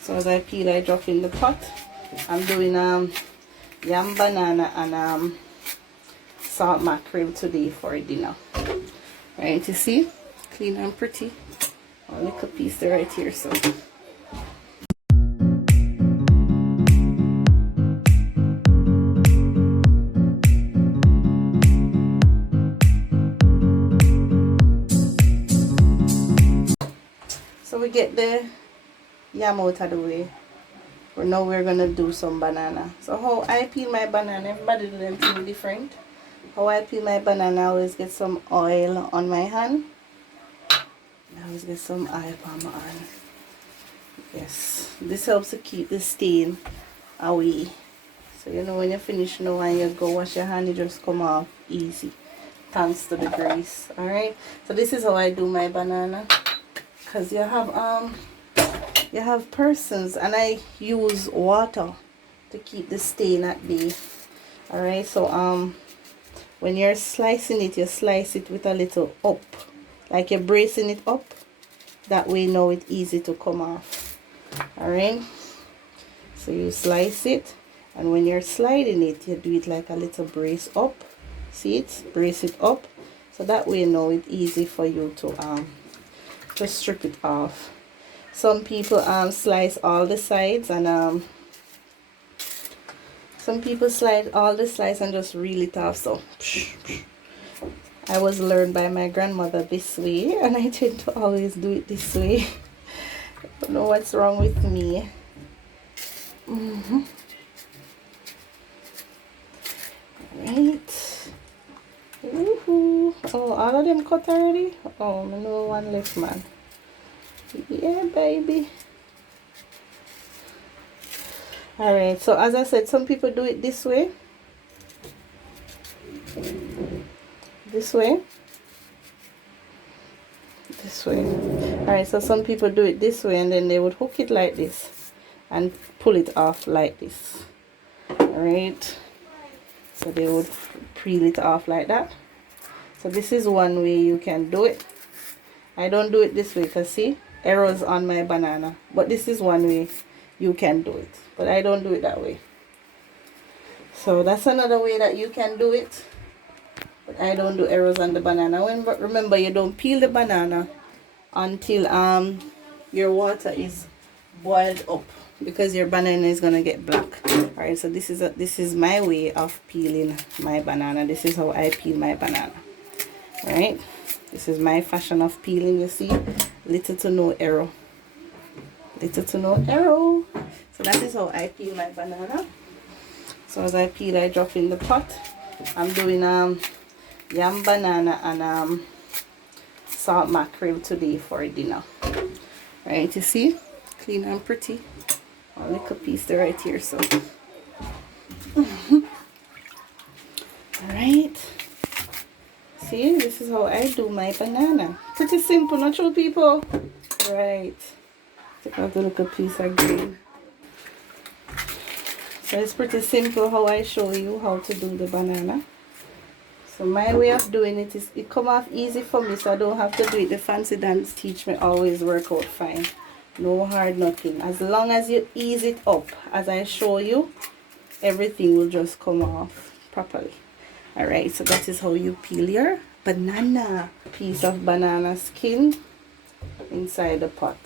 So as I peel, I drop in the pot. I'm doing yam, banana, and salt mackerel today for dinner. Right, you see, clean and pretty. A little piece there right here. So we get the yam out of the way. Now we're gonna do some banana. So how I peel my banana, everybody do them thing different. How I peel my banana, I always get some oil on my hand. I always get some oil on my hand. Yes, this helps to keep the stain away. So you know when you finish now and you go wash your hand, it just come off easy. Thanks to the grease. Alright. So this is how I do my banana. Because you have persons, and I use water to keep the stain at bay. Alright, so when you're slicing it, you slice it with a little up, like you're bracing it up. That way now it's easy to come off. Alright, so you slice it, and when you're sliding it, you do it like a little brace up. See it? Brace it up, so that way now it's easy for you to just strip it off. Some people slice all the sides, and some people slide all the sides and just reel it off. So I was learned by my grandmother this way, and I tend to always do it this way. I don't know what's wrong with me. Alright. Oh, all of them cut already? Oh, no one left, man. Yeah, baby. Alright, so as I said, some people do it this way. This way. This way. Alright, so some people do it this way, and then they would hook it like this and pull it off like this. Alright. So they would peel it off like that. So this is one way you can do it. I don't do it this way because see, arrows on my banana. But this is one way you can do it. But I don't do it that way. So that's another way that you can do it. But I don't do arrows on the banana. Remember, you don't peel the banana until your water is boiled up, because your banana is gonna get black. Alright, so this is my way of peeling my banana. This is how I peel my banana. Alright, this is my fashion of peeling. You see, little to no error. Little to no error. So that is how I peel my banana. So as I peel, I drop in the pot. I'm doing yam, banana, and salt mackerel today for dinner. Right, you see, clean and pretty. A little piece there right here. So alright, see, this is how I do my banana. Pretty simple, not true, people? Right, take out the little piece of green. So it's pretty simple how I show you how to do the banana. So my way of doing it is, it come off easy for me, so I don't have to do it. The fancy dance teach me always work out fine. No hard nothing. As long as you ease it up, as I show you, everything will just come off properly. Alright, so that is how you peel your banana. Piece of banana skin inside the pot.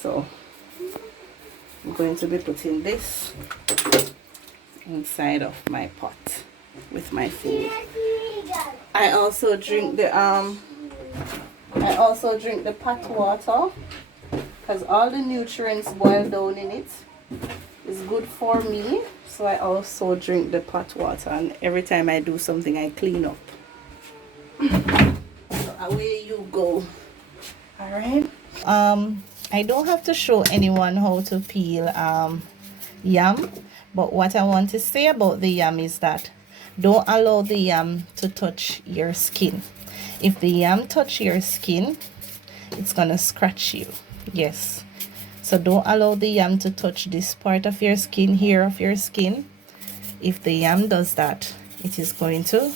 So I'm going to be putting this inside of my pot with my food. I also drink the pot water, because all the nutrients boil down in it. It's good for me, so I also drink the pot water, and every time I do something I clean up. So away you go. Alright, I don't have to show anyone how to peel yam, but what I want to say about the yam is that don't allow the yam to touch your skin. If the yam touch your skin, it's gonna scratch you. Yes, so don't allow the yam to touch this part of your skin, here of your skin. If the yam does that, it is going to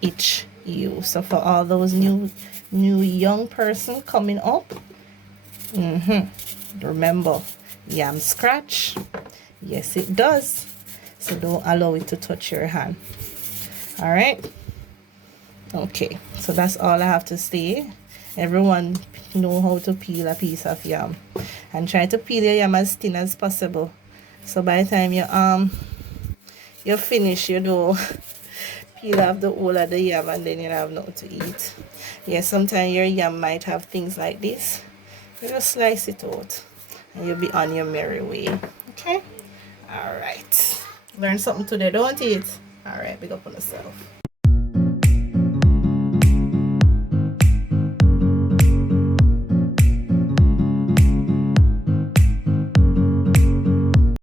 itch you. So for all those new young person coming up, Remember, yam scratch. Yes, it does. So don't allow it to touch your hand. All right. Okay, so that's all I have to say. Everyone know how to peel a piece of yam, and try to peel your yam as thin as possible. So by the time you finish, you do peel off the whole of the yam, and then you have nothing to eat. Yeah, sometimes your yam might have things like this. You just slice it out, and you'll be on your merry way. Okay. All right. Learn something today, don't it? All right. Big up on yourself.